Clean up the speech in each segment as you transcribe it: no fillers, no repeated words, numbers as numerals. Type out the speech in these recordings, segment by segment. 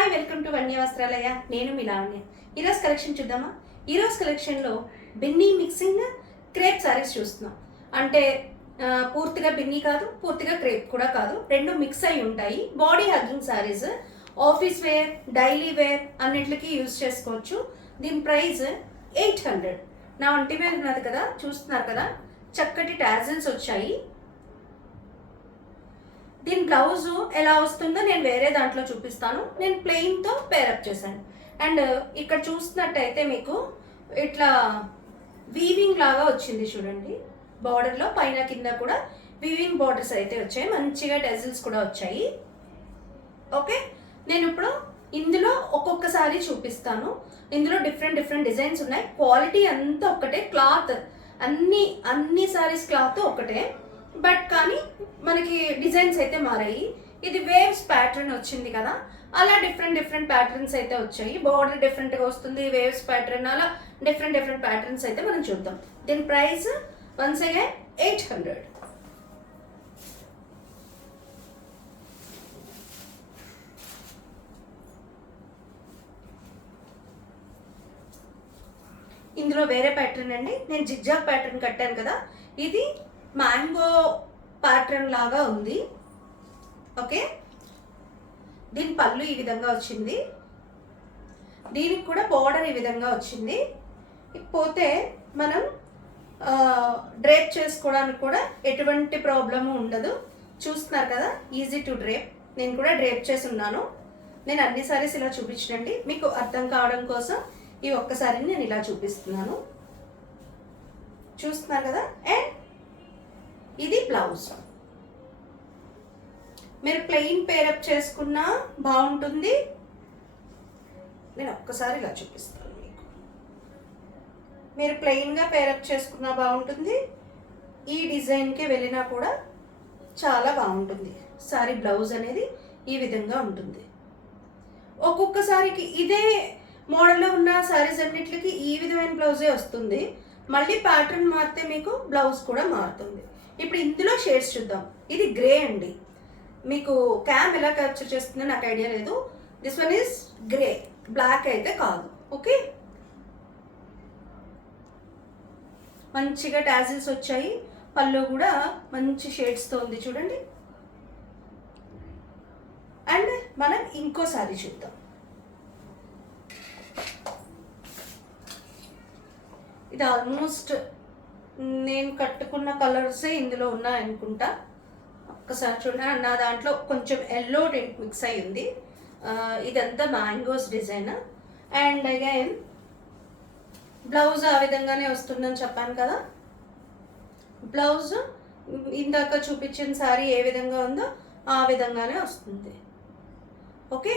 Hi, welcome to వన్య వస్త్రాలయ. నేను మీ లావణ్య. ఈరోజు కలెక్షన్ చూద్దామా? ఈరోజు కలెక్షన్లో బిన్నీ మిక్సింగ్ క్రేప్ సారీస్ చూస్తున్నాం. అంటే పూర్తిగా బిన్నీ కాదు, పూర్తిగా క్రేప్ కూడా కాదు, రెండు మిక్స్ అయి ఉంటాయి. Body hugging saris, office wear, daily wear అన్నింటికి యూజ్ చేసుకోవచ్చు. దీని ప్రైస్ 800. నా ఒంటి మీద ఉన్నది కదా, చూస్తున్నారు కదా, చక్కటి టాజిల్స్ వచ్చాయి. దీని బ్లౌజ్ ఎలా వస్తుందో నేను వేరే దాంట్లో చూపిస్తాను. నేను ప్లెయిన్తో పేరప్ చేశాను. అండ్ ఇక్కడ చూస్తున్నట్టయితే మీకు ఇట్లా వీవింగ్ లాగా వచ్చింది చూడండి. బార్డర్లో పైన కింద కూడా వీవింగ్ బార్డర్స్ అయితే వచ్చాయి. మంచిగా టెజిల్స్ కూడా వచ్చాయి. ఓకే, నేను ఇప్పుడు ఇందులో ఒక్కొక్కసారి చూపిస్తాను. ఇందులో డిఫరెంట్ డిజైన్స్ ఉన్నాయి. క్వాలిటీ అంతా ఒకటే, క్లాత్ అన్ని సారీస్ క్లాత్ ఒకటే, బట్ కానీ మనకి డిజైన్స్ అయితే మారాయి. ఇది వేవ్స్ ప్యాటర్న్ వచ్చింది కదా, అలా డిఫరెంట్ ప్యాటర్న్స్ అయితే వచ్చాయి. బార్డర్ డిఫరెంట్గా వస్తుంది, వేవ్స్ ప్యాటర్న్, అలా డిఫరెంట్ ప్యాటర్న్స్ అయితే మనం చూద్దాం. దీని ప్రైస్ వన్స్ అగైన్ 800. ఇందులో వేరే ప్యాటర్న్ అండి. నేను జిగ్జాగ్ ప్యాటర్న్ కట్టాను కదా, ఇది మ్యాంగో ప్యాటర్న్ లాగా ఉంది. ఓకే, దీని పళ్ళు ఈ విధంగా వచ్చింది. దీనికి కూడా బార్డర్ ఈ విధంగా వచ్చింది. పోతే మనం డ్రేప్ చేసుకోవడానికి కూడా ఎటువంటి ప్రాబ్లము ఉండదు. చూస్తున్నారు కదా, ఈజీ టు డ్రేప్. నేను కూడా డ్రేప్ చేసి ఉన్నాను. నేను అన్ని సారీస్ ఇలా చూపించండి, మీకు అర్థం కావడం కోసం ఈ ఒక్కసారిని నేను ఇలా చూపిస్తున్నాను. చూస్తున్నారు కదా. అండ్ ఇది బ్లౌజ్. మీరు ప్లెయిన్ పేరప్ చేసుకున్నా బాగుంటుంది. నేను ఒక్కసారి ఇలా చూపిస్తాను మీకు. మీరు ప్లెయిన్గా పేరప్ చేసుకున్నా బాగుంటుంది, ఈ డిజైన్కి వెళ్ళినా కూడా చాలా బాగుంటుంది. సారీ బ్లౌజ్ అనేది ఈ విధంగా ఉంటుంది. ఒక్కొక్క సారీకి ఇదే మోడల్లో ఉన్న సారీస్ అన్నిటికి ఈ విధమైన బ్లౌజే వస్తుంది. మళ్ళీ ప్యాటర్న్ మారితే మీకు బ్లౌజ్ కూడా మారుతుంది. ఇప్పుడు ఇందులో షేడ్స్ చూద్దాం. ఇది గ్రే అండి. మీకు క్యామ్ ఎలా క్యాప్చర్ చేస్తుందో నాకు ఐడియా లేదు. This one is grey, black అయితే కాదు. ఓకే, మంచిగా టాజిల్స్ వచ్చాయి. పళ్ళు కూడా మంచి షేడ్స్తో ఉంది చూడండి. అండ్ మనం ఇంకో సారీ చూద్దాం. ఇది ఆల్మోస్ట్ నేను కట్టుకున్న కలర్సే ఇందులో ఉన్నాయనుకుంటా. ఒక్కసారి చూడండి, నా దాంట్లో కొంచెం ఎల్లో టింట్ మిక్స్ అయి ఉంది. ఇదంతా mangoes design. And again blouse ఆ విధంగానే వస్తుందని చెప్పాను కదా. బ్లౌజ్ ఇందాక చూపించిన సారీ ఏ విధంగా ఉందో ఆ విధంగానే వస్తుంది. ఓకే,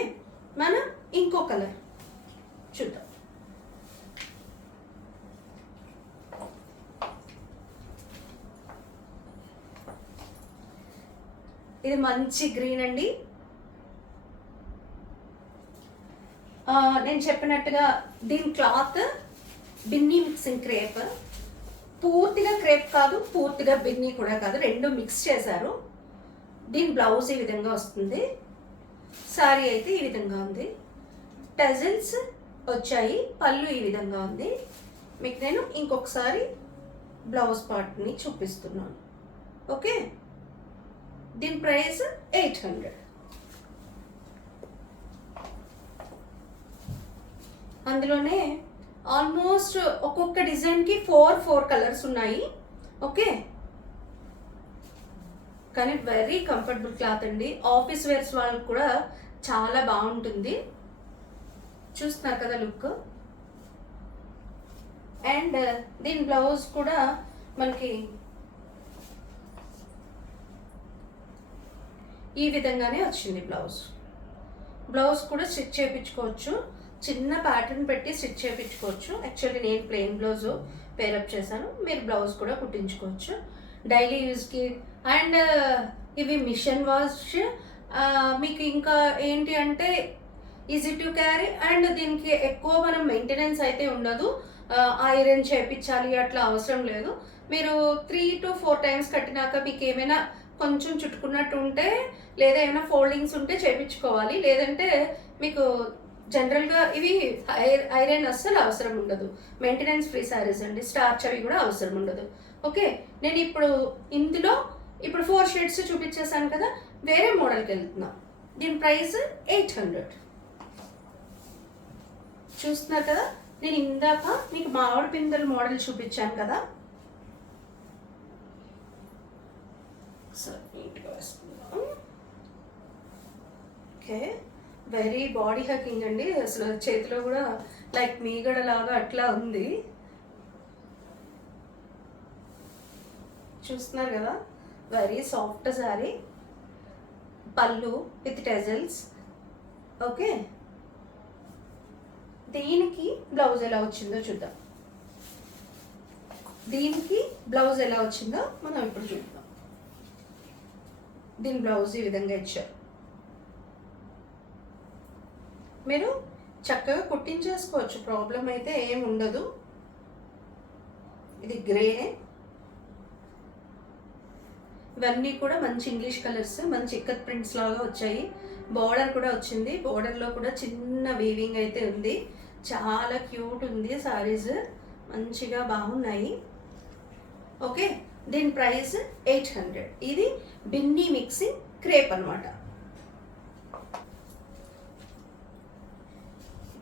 మనం ఇంకో కలర్ చూద్దాం. ఇది మంచి గ్రీన్ అండి. నేను చెప్పినట్టుగా దీని క్లాత్ బిన్నీ మిక్సింగ్ క్రేప్. పూర్తిగా క్రేప్ కాదు, పూర్తిగా బిన్నీ కూడా కాదు, రెండు మిక్స్ చేశారు. దీని బ్లౌజ్ ఈ విధంగా వస్తుంది. సారీ అయితే ఈ విధంగా ఉంది. టజిల్స్ వచ్చాయి, పళ్ళు ఈ విధంగా ఉంది. మీకు నేను ఇంకొకసారి బ్లౌజ్ పార్ట్ని చూపిస్తున్నాను. ఓకే, దీని ప్రైస్ 800. అందులోనే ఆల్మోస్ట్ ఒక్కొక్క డిజైన్కి 4 కలర్స్ ఉన్నాయి. ఓకే, కానీ వెరీ కంఫర్టబుల్ క్లాత్ అండి. ఆఫీస్ వేర్స్ వాళ్ళకి కూడా చాలా బాగుంటుంది. చూస్తున్నారు కదా లుక్. అండ్ దీని బ్లౌజ్ కూడా మనకి ఈ విధంగానే వచ్చింది. బ్లౌజ్ కూడా స్టిచ్ చేయించుకోవచ్చు, చిన్న ప్యాటర్న్ పెట్టి స్టిచ్ చేయించుకోవచ్చు. యాక్చువల్లీ నేను ప్లెయిన్ బ్లౌజ్ పేరప్ చేశాను, మీరు బ్లౌజ్ కూడా కుట్టించుకోవచ్చు డైలీ యూజ్కి. అండ్ ఇవి మిషన్ వాష్. మీకు ఇంకా ఏంటి అంటే ఈజీ టు క్యారీ. అండ్ దీనికి ఎక్కువ మనం మెయింటెనెన్స్ అయితే ఉండదు. ఐరన్ చేయించాలి అట్లా అవసరం లేదు. మీరు 3 to 4 టైమ్స్ కట్టినాక మీకు ఏమైనా కొంచెం చుట్టుకున్నట్టు ఉంటే లేదా ఏమైనా ఫోల్డింగ్స్ ఉంటే చేయించుకోవాలి, లేదంటే మీకు జనరల్గా ఇవి ఐరన్ అస్సలు అవసరం ఉండదు, మెయింటెనెన్స్ ఫ్రీ శారీస్ అండి, స్టార్చ్ అవి కూడా అవసరం ఉండదు. ఓకే, నేను ఇందులో ఇప్పుడు 4 షేడ్స్ చూపించేసాను కదా, వేరే మోడల్కి వెళ్తున్నా. దీని ప్రైస్ 800. చూస్తున్నారు కదా, నేను ఇందాక మీకు మామిడి పిందెల మోడల్ చూపించాను కదా, నీట్గా వేసుకుందాం. ఓకే, వెరీ బాడీ హకింగ్ అండి, అసలు చేతిలో కూడా లైక్ మీగడ లాగా అట్లా ఉంది. చూస్తున్నారు కదా, వెరీ సాఫ్ట్ శారీ, పళ్ళు విత్ టెజల్స్. ఓకే, దీనికి బ్లౌజ్ ఎలా వచ్చిందో చూద్దాం. దీనికి బ్లౌజ్ ఎలా వచ్చిందో మనం ఇప్పుడు చూద్దాం. దీని బ్లౌజ్ ఈ విధంగా ఇచ్చారు. మీరు చక్కగా కుట్టించేసుకోవచ్చు, ప్రాబ్లం అయితే ఏం ఉండదు. ఇది గ్రే, ఇవన్నీ కూడా మంచి ఇంగ్లీష్ కలర్స్, మంచి ఇక్కత్ ప్రింట్స్ లాగా వచ్చాయి. బార్డర్ కూడా వచ్చింది, బార్డర్లో కూడా చిన్న వీవింగ్ అయితే ఉంది. చాలా క్యూట్ ఉంది సారీస్, మంచిగా బాగున్నాయి. ఓకే, దీని ప్రైస్ 800. ఇది బిన్నీ మిక్సింగ్ క్రేప్ అనమాట.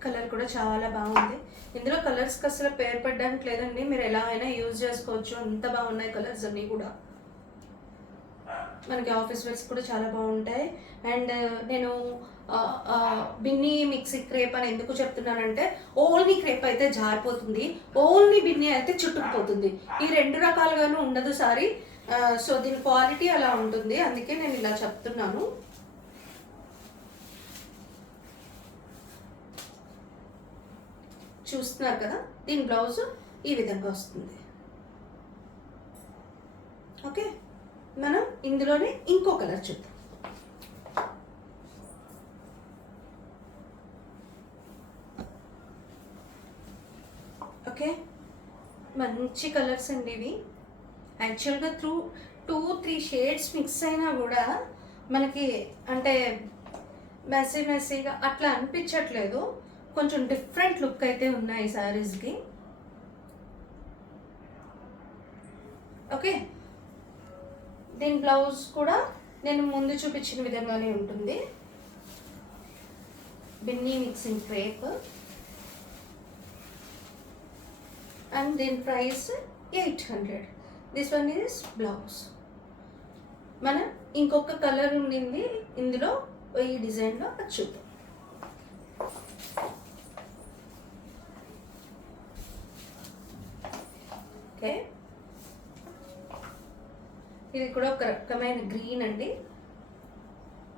కలర్ కూడా చాలా బాగుంది. ఇందులో కలర్స్కి అసలు పేరు పెట్టడానికి లేదండి, మీరు ఎలా అయినా యూజ్ చేసుకోవచ్చు, అంత బాగున్నాయి కలర్స్ అన్నీ కూడా. మనకి ఆఫీస్ వేర్స్ కూడా చాలా బాగుంటాయి. అండ్ నేను బిన్నీ మిక్సీ క్రేప్ అని ఎందుకు చెప్తున్నానంటే, ఓన్లీ క్రేప్ అయితే జారిపోతుంది, ఓన్లీ బిన్నీ అయితే చుట్టుకుపోతుంది. ఈ 2 రకాలుగాను ఉండదు సారీ. సో దీని క్వాలిటీ అలా ఉంటుంది, అందుకే నేను ఇలా చెప్తున్నాను. చూస్తున్నారు కదా, దీని బ్లౌజ్ ఈ విధంగా వస్తుంది. ఓకే, మనం ఇందులోనే ఇంకో కలర్ చూద్దాం. ఓకే, మంచి కలర్స్ అండి ఇవి. యాక్చువల్గా 2-3 షేడ్స్ మిక్స్ అయినా కూడా మనకి అంటే మెస్సీగా అట్లా అనిపించట్లేదు, కొంచెం డిఫరెంట్ లుక్ అయితే ఉన్నాయి శారీస్కి. ఓకే, దీని బ్లౌజ్ కూడా నేను ముందు చూపించిన విధంగానే ఉంటుంది. బిన్నీ మిక్సింగ్ క్రేప్, అండ్ దీని price 800. This one is blouse. మనం ఇంకొక కలర్ ఉండింది ఇందులో, ఈ డిజైన్లో అది చూద్దాం. ఓకే, ఇది కూడా ఒక రకమైన గ్రీన్ అండి,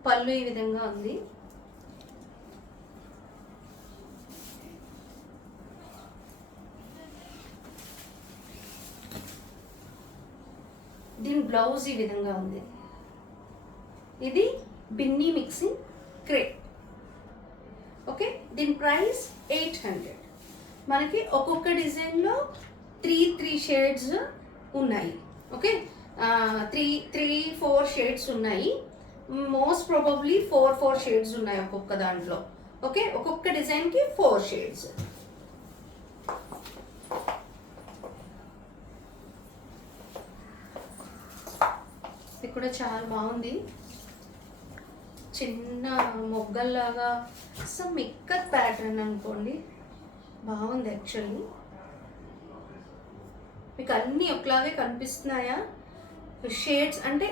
పళ్ళు ఈ విధంగా ఉంది. దీని బ్లౌజ్ ఈ విధంగా ఉంది. ఇది బిన్నీ మిక్సింగ్ క్రేప్. ఓకే, దీని ప్రైస్ 800. మనకి ఒక్కొక్క డిజైన్లో 3 షేడ్స్ ఉన్నాయి. ఓకే, 3-4 షేడ్స్ ఉన్నాయి, మోస్ట్ ప్రాబబ్లీ 4 షేడ్స్ ఉన్నాయి ఒక్కొక్క దాంట్లో. ఓకే, ఒక్కొక్క డిజైన్కి 4 షేడ్స్. ఇది కూడా చాలా బాగుంది, చిన్న మొగ్గల్లాగా సమ్ ఇక్కత్ ప్యాటర్న్ అనుకోండి, బాగుంది. యాక్చువల్లీ మీకు అన్నీ ఒకలాగే కనిపిస్తున్నాయా? షేడ్స్ అంటే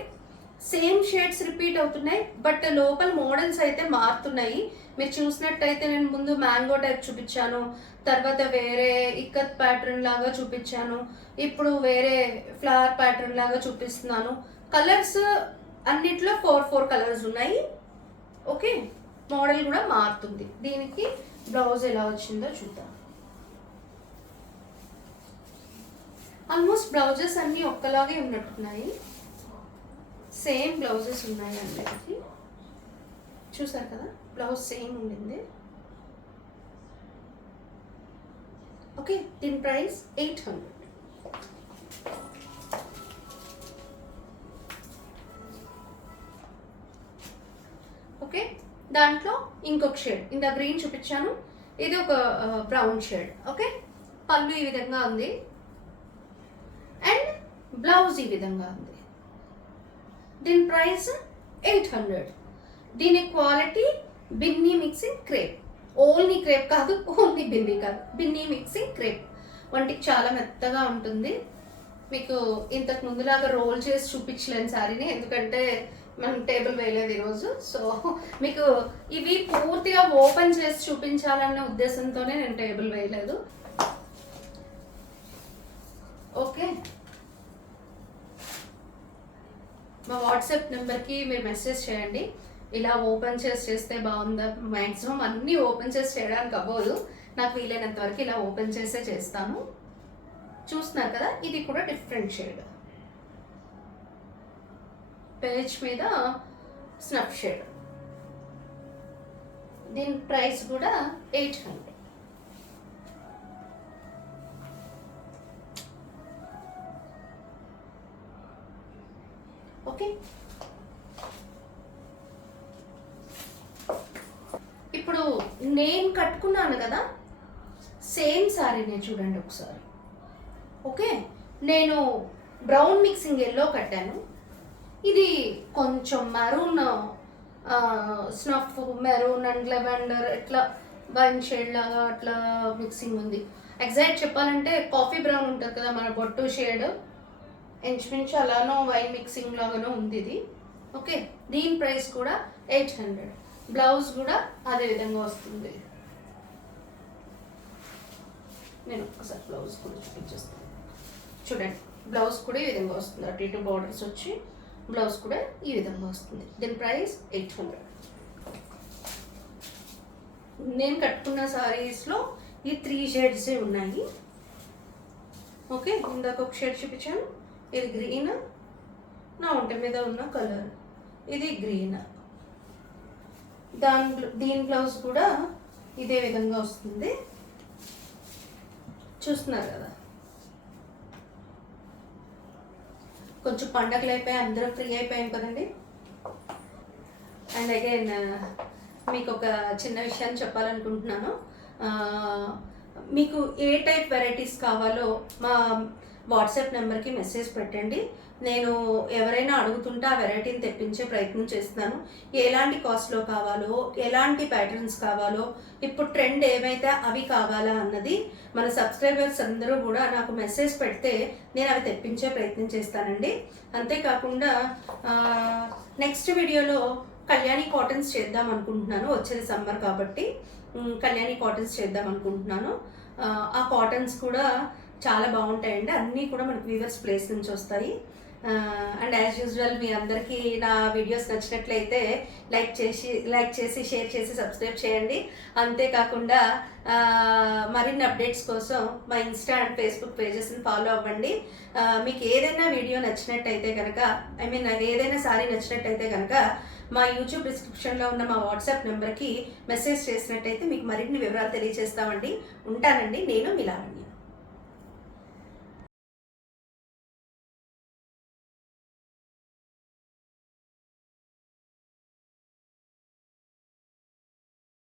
సేమ్ షేడ్స్ రిపీట్ అవుతున్నాయి, బట్ లోపల మోడల్స్ అయితే మారుతున్నాయి. మీరు చూసినట్టయితే నేను ముందు మ్యాంగో టైప్ చూపించాను, తర్వాత వేరే ఇక్కత్ ప్యాటర్న్ లాగా చూపించాను, ఇప్పుడు వేరే ఫ్లవర్ ప్యాటర్న్ లాగా చూపిస్తున్నాను. కలర్స్ అన్నిట్లో 4 కలర్స్ ఉన్నాయి. ఓకే, మోడల్ కూడా మారుతుంది. దీనికి బ్లౌజ్ ఎలా వచ్చిందో చూద్దాం. ఆల్మోస్ట్ బ్లౌజెస్ అన్నీ ఒక్కలాగే ఉన్నట్టున్నాయి, సేమ్ బ్లౌజెస్ ఉన్నాయి అందరికి. చూసారు కదా, బ్లౌజ్ సేమ్ ఉండింది. ఓకే, దీని ప్రైస్ 800. దాంట్లో ఇంకొక షేడ్, ఇంత గ్రీన్ చూపించాను, ఇది ఒక బ్రౌన్ షేడ్. ఓకే, పళ్ళు ఈ విధంగా ఉంది అండ్ బ్లౌజ్ ఈ విధంగా ఉంది. దీని ప్రైస్ 800. దీని quality Binny mixing crepe. Only crepe కాదు, ఓన్లీ బిన్నీ కాదు, బిన్నీ మిక్సింగ్ క్రేప్. వంటికి చాలా మెత్తగా ఉంటుంది. మీకు ఇంతకు ముందులాగా రోల్ చేసి చూపించలేను శారీని, ఎందుకంటే మనం టేబుల్ వేయలేదు ఈరోజు. సో మీకు ఇవి పూర్తిగా ఓపెన్ చేసి చూపించాలన్న ఉద్దేశంతోనే నేను టేబుల్ వేయలేదు. ఓకే, మా వాట్సాప్ నెంబర్కి మీరు మెసేజ్ చేయండి. ఇలా ఓపెన్ చేసి చేస్తే బాగుందా, మ్యాక్సిమం అన్నీ ఓపెన్ చేసి చేయడానికి అవ్వదు, నాకు వీలైనంత వరకు ఇలా ఓపెన్ చేసే చేస్తాను. చూస్తున్నారు కదా, ఇది కూడా డిఫరెంట్ షేడ్, పేజ్ మీద స్నఫ్ షేడ్. దీని ప్రైస్ కూడా 800. ఓకే, ఇప్పుడు నేను కట్టుకున్నాను కదా సేమ్ శారీనే చూడండి ఒకసారి. ఓకే, నేను బ్రౌన్ మిక్సింగ్ ఎల్లో కట్టాను, ఇది కొంచెం maroon, snuff maroon and lavender ఇట్లా వైన్ షేడ్ లాగా అట్లా మిక్సింగ్ ఉంది. ఎగ్జాక్ట్ చెప్పాలంటే కాఫీ బ్రౌన్ ఉంటుంది కదా మన బొట్టు షేడ్, ఇంచుమించు అలానో వైన్ మిక్సింగ్ లాగానో ఉంది ఇది. ఓకే, దీని ప్రైస్ కూడా 800. బ్లౌజ్ కూడా అదే విధంగా వస్తుంది. నేను ఒకసారి బ్లౌజ్ కూడా చూపించేస్తాను చూడండి. బ్లౌజ్ కూడా ఈ విధంగా వస్తుంది, అటు ఇటు బార్డర్స్ వచ్చి బ్లౌజ్ కూడా ఈ విధంగా వస్తుంది. దీని ప్రైస్ 800. నేను కట్టుకున్న సారీస్లో ఈ 3 షేడ్సే ఉన్నాయి. ఓకే, ఇందాక ఒక షేడ్ చూపించాను, ఇది గ్రీన్, నా ఒంటి మీద ఉన్న కలర్ ఇది గ్రీన్. దీని బ్లౌజ్ కూడా ఇదే విధంగా వస్తుంది. చూస్తున్నారు కదా, కొంచెం పండగలు అయిపోయి అందరూ ఫ్రీ అయిపోయాం కదండి. అండ్ అగైన్ మీకు ఒక చిన్న విషయాన్ని చెప్పాలనుకుంటున్నాను. మీకు ఏ టైప్ వెరైటీస్ కావాలో మా వాట్సాప్ నెంబర్కి మెసేజ్ పెట్టండి. నేను ఎవరైనా అడుగుతుంటే ఆ వెరైటీని తెప్పించే ప్రయత్నం చేస్తున్నాను. ఎలాంటి కాస్ట్లో కావాలో, ఎలాంటి ప్యాటర్న్స్ కావాలో, ఇప్పుడు ట్రెండ్ ఏవైతే అవి కావాలా అన్నది మన సబ్స్క్రైబర్స్ అందరూ కూడా నాకు మెసేజ్ పెడితే నేను అవి తెప్పించే ప్రయత్నం చేస్తానండి. అంతేకాకుండా నెక్స్ట్ వీడియోలో కళ్యాణి కాటన్స్ చేద్దాం అనుకుంటున్నాను. వచ్చేది సమ్మర్ కాబట్టి కళ్యాణి కాటన్స్ చేద్దాం అనుకుంటున్నాను. ఆ కాటన్స్ కూడా చాలా బాగుంటాయండి, అన్నీ కూడా మనకి వీవర్స్ ప్లేస్ నుంచి వస్తాయి. అండ్ యాజ్ యూజువల్ మీ అందరికీ నా వీడియోస్ నచ్చినట్లయితే లైక్ చేసి షేర్ చేసి సబ్స్క్రైబ్ చేయండి. అంతేకాకుండా మరిన్ని అప్డేట్స్ కోసం మా ఇన్స్టా అండ్ ఫేస్బుక్ పేజెస్ని ఫాలో అవ్వండి. మీకు ఏదైనా వీడియో నచ్చినట్టయితే కనుక, ఏదైనా సారీ నచ్చినట్టయితే కనుక మా యూట్యూబ్ డిస్క్రిప్షన్లో ఉన్న మా వాట్సాప్ నెంబర్కి మెసేజ్ చేసినట్టయితే మీకు మరిన్ని వివరాలు తెలియజేస్తామండి. ఉంటానండి, నేను మీ లావణ్య.